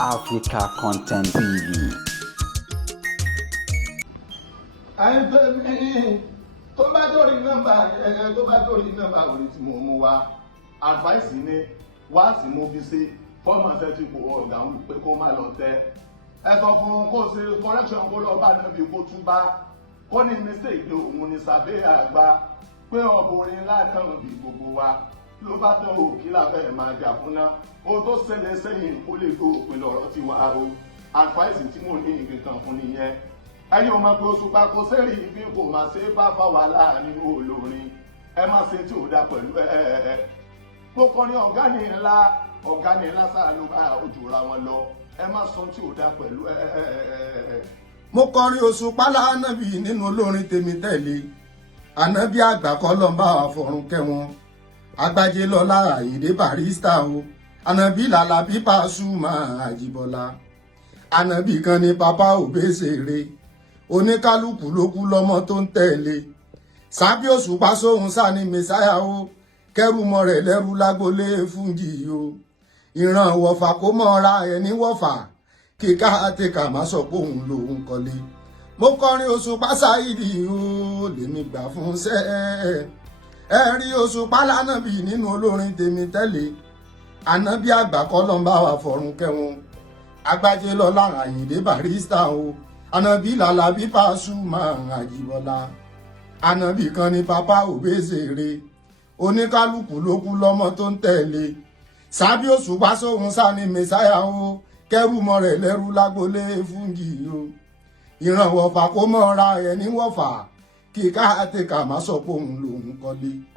Africa Content TV. tó bá dórí nọ́mbà orí tí mo mú wá advice ni wá sí mo fi sí fọ́ọ̀mù ṣẹ́tì kò ọ̀gá ń pé kó má lọ tẹ́ ẹ sọ fún kó ṣe correction kó lọ bá níbi kó túbá kó ní mistake ní òun ní Saabe àgbà pé ọkùnrin ládàá bí gbogbo wa ló bá tán òkè lábẹ́ máa jà fún ná ohun tó ṣẹlẹ̀ sẹ́yìn kó lè tó òpin lọ́rọ̀ ti wá o advice tí mo ní nǹkan fún nìyẹn ẹ̀yin ọmọ pé Osupa kò sẹ́rì ibi kò máa ṣe bá fà wà láàrin olórin ẹ má ṣe tí ò dá pẹ̀lú mo kọ́ ní ọ̀gá ní ńlá sáà ló bá ojú ra wọn lọ ẹ má sọ tí ò dá pẹ̀lú mo kọrin Osupa lánàbì nínú olórin tèmi tẹ̀lé ànábì àgbà kọ́ lọ́n bá wa fọ̀run kẹ́wọn agbájé lọ́lá àyèdè barista o ànábì làlàbí Pasuma àjìbọ́lá ànábì kan ní papa òbésèré oníkálukú ló kú lọ́mọ tó ń tẹ̀lé Saabe Osupa sóhun sá ní Mesiah o kẹrù mọ́ rẹ̀ lẹ́rú lágbolé fúnjì o ìran wọ̀fà kó mọ́ra ẹni wọ̀fà kíká àtẹkà má sọ pé òun lòun kọ́lé mo kọrin Osupa Saheed o lèmi gbà fún sẹ́ ẹ rí Osupa lánàbì nínú olórin tèmi tẹ́lẹ̀ ànábì àgbà kọ́ lọ́n bá wa fọ̀run kẹ́wọn agbájé lọ́lá àyèdè barista o ànábì làlàbí Pasuma àjìbọ́lá ànábì kan ní papa òbésèré oníkálukú ló kú lọ́mọ tó ń tẹ̀lé Saabe Osupa sóhun sá ní Mesiah o kẹrù mọ́ rẹ̀ lẹ́rú lágbolé fúnjì o ìran wọ̀fà kó mọ́ra ẹni wọ̀fà kíká àtẹkà má sọ pé òun lòun kọ́lé.